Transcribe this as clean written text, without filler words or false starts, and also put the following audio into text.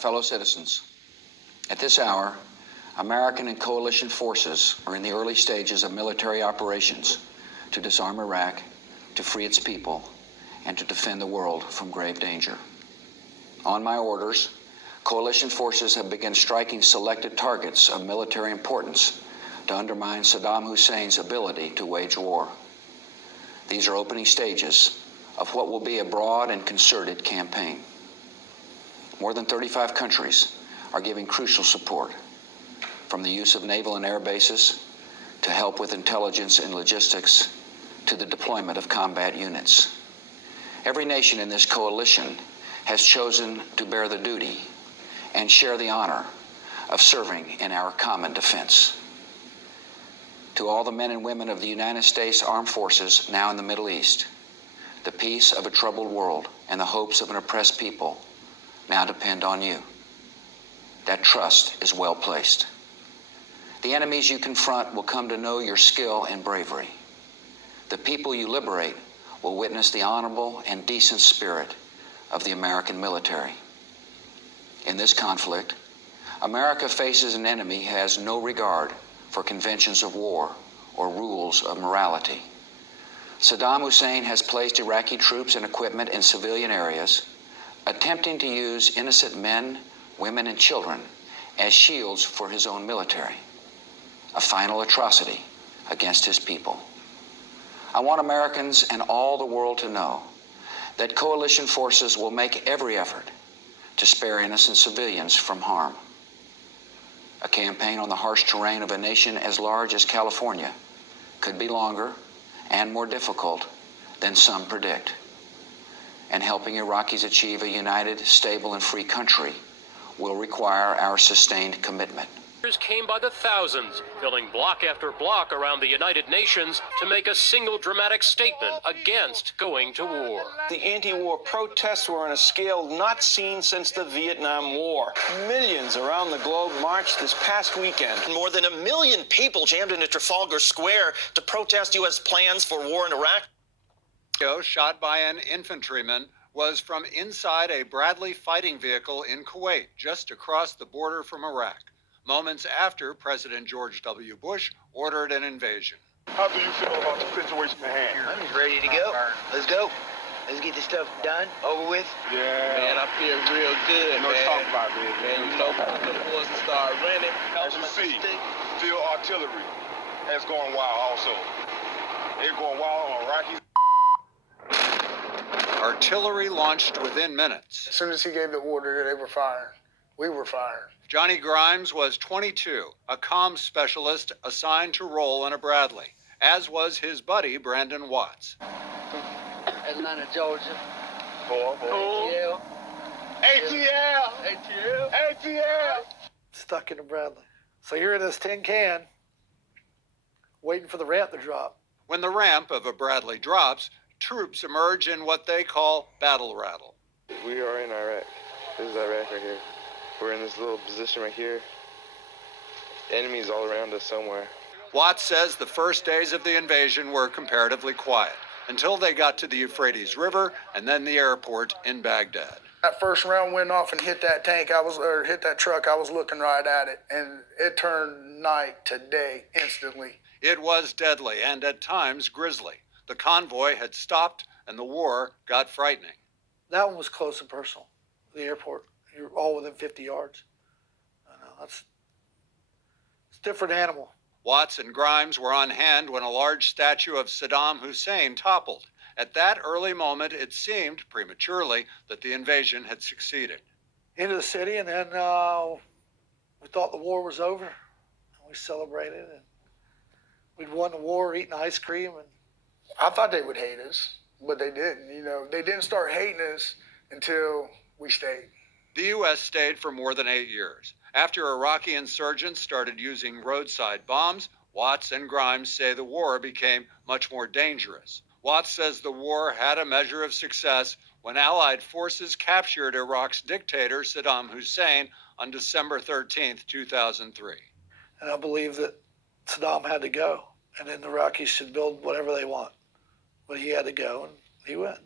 fellow citizens, at this hour, American and coalition forces are in the early stages of military operations to disarm Iraq, to free its people, and to defend the world from grave danger. On my orders, coalition forces have begun striking selected targets of military importance to undermine Saddam Hussein's ability to wage war. These are opening stages of what will be a broad and concerted campaign. More than 35 countries are giving crucial support, from the use of naval and air bases to help with intelligence and logistics to the deployment of combat units. Every nation in this coalition has chosen to bear the duty and share the honor of serving in our common defense. To all the men and women of the United States Armed Forces now in the Middle East, the peace of a troubled world and the hopes of an oppressed people now depend on you. That trust is well placed. The enemies you confront will come to know your skill and bravery. The people you liberate will witness the honorable and decent spirit of the American military. In this conflict, America faces an enemy who has no regard for conventions of war or rules of morality. Saddam Hussein has placed Iraqi troops and equipment in civilian areas, attempting to use innocent men, women, and children as shields for his own military, a final atrocity against his people. I want Americans and all the world to know that coalition forces will make every effort to spare innocent civilians from harm. A campaign on the harsh terrain of a nation as large as California could be longer and more difficult than some predict. And helping Iraqis achieve a united, stable, and free country will require our sustained commitment. Came by the thousands, filling block after block around the United Nations to make a single dramatic statement against going to war. The anti-war protests were on a scale not seen since the Vietnam War. Millions around the globe marched this past weekend. More than 1 million people jammed into Trafalgar Square to protest U.S. plans for war in Iraq. Shot by an infantryman was from inside a Bradley fighting vehicle in Kuwait, just across the border from Iraq, moments after President George W. Bush ordered an invasion. How do you feel about the situation at hand? I'm ready to go. Let's go. Let's get this stuff done, over with. Yeah. Man, I feel real good, no man. talk about it, man. You know, the boys will start running. As you see, field artillery has gone wild also. They're going wild on Iraqis. Artillery launched within minutes. As soon as he gave the order, they were firing. We were firing. Johnny Grimes was 22, a comms specialist assigned to roll in a Bradley, as was his buddy, Brandon Watts. Atlanta, Georgia. Cool. ATL. ATL. ATL. Stuck in a Bradley. So here it is, tin can, waiting for the ramp to drop. When the ramp of a Bradley drops, troops emerge in what they call battle rattle. We are in Iraq. This is Iraq right here. We're in this little position right here. Enemies all around us somewhere. Watts says the first days of the invasion were comparatively quiet until they got to the Euphrates River and then the airport in Baghdad. That first round went off and hit that tank, hit that truck, I was looking right at it, and it turned night to day instantly. It was deadly and at times grisly. The convoy had stopped and the war got frightening. That one was close and personal. The airport, you're all within 50 yards. I know, it's a different animal. Watts and Grimes were on hand when a large statue of Saddam Hussein toppled. At that early moment, it seemed, prematurely, that the invasion had succeeded. Into the city, and then we thought the war was over. And we celebrated, and we'd won the war, eating ice cream. And I thought they would hate us, but they didn't. You know, they didn't start hating us until we stayed. The U.S. stayed for more than 8 years. After Iraqi insurgents started using roadside bombs, Watts and Grimes say the war became much more dangerous. Watts says the war had a measure of success when Allied forces captured Iraq's dictator, Saddam Hussein, on December 13th, 2003. And I believe that Saddam had to go, and then the Iraqis should build whatever they want. But he had to go, and he went.